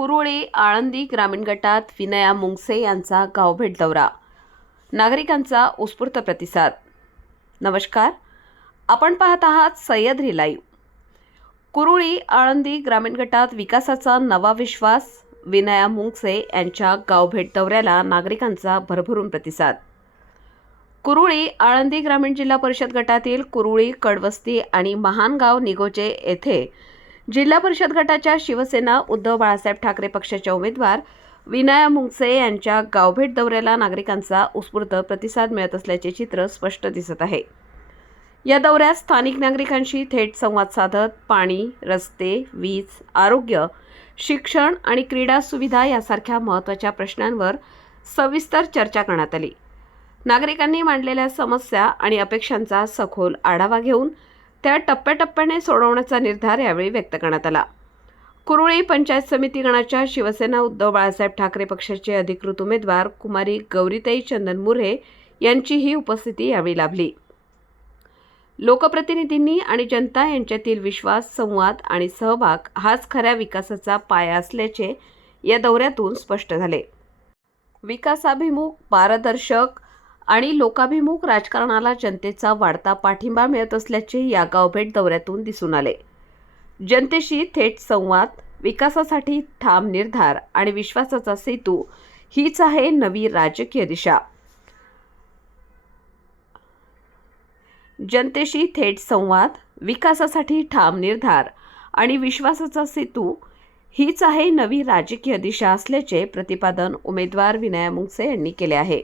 कुरुळी आळंदी ग्रामीण गटात विनया मुंगसे यांचा गावभेट दौरा. नागरिकांचा उत्स्फूर्त प्रतिसाद. नमस्कार. आपण पाहत आहात सह्याद्री लाईव्ह कुरुळी आळंदी ग्रामीण गटात विकासाचा नवा विश्वास विनया मुंगसे यांच्या गावभेट दौऱ्याला नागरिकांचा भरभरून प्रतिसाद. कुरुळी आळंदी ग्रामीण जिल्हा परिषद गटातील कुरुळी कडवस्ती आणि महानगाव निगोजे येथे जिल्हा परिषद गटाच्या शिवसेना उद्धव बाळासाहेब ठाकरे पक्षाच्या उमेदवार विनया मुंगसे यांच्या गावभेट दौऱ्याला नागरिकांचा उत्स्फूर्त प्रतिसाद मिळत असल्याचे चित्र स्पष्ट दिसत आहे. या दौऱ्यात स्थानिक नागरिकांशी थेट संवाद साधत पाणी रस्ते वीज आरोग्य शिक्षण आणि क्रीडा सुविधा यासारख्या महत्त्वाच्या प्रश्नांवर सविस्तर चर्चा करण्यात आली. नागरिकांनी मांडलेल्या समस्या आणि अपेक्षांचा सखोल आढावा घेऊन त्या टप्प्याटप्प्याने सोडवण्याचा निर्धार यावेळी व्यक्त करण्यात आला. कुरुळी पंचायत समिती गणाच्या शिवसेना उद्धव बाळासाहेब ठाकरे पक्षाचे अधिकृत उमेदवार कुमारी गौरीताई चंदन मुरे यांचीही उपस्थिती यावेळी लाभली. लोकप्रतिनिधींनी आणि जनता यांच्यातील विश्वास संवाद आणि सहभाग हाच खऱ्या विकासाचा पाया असल्याचे या दौऱ्यातून स्पष्ट झाले. विकासाभिमुख पारदर्शक आणि लोकाभिमुख राजकारणाला जनतेचा वाढता पाठिंबा मिळत असल्याचे या गावभेट दौऱ्यातून दिसून आले. जनतेशी थेट संवाद विकासासाठी ठाम निर्धार आणि विश्वासाचा सेतू हीच आहे नवी राजकीय दिशा. जनतेशी थेट संवाद विकासासाठी ठाम निर्धार आणि विश्वासाचा सेतू हीच आहे नवी राजकीय दिशा असल्याचे प्रतिपादन उमेदवार विनया मुंगसे यांनी केले आहे.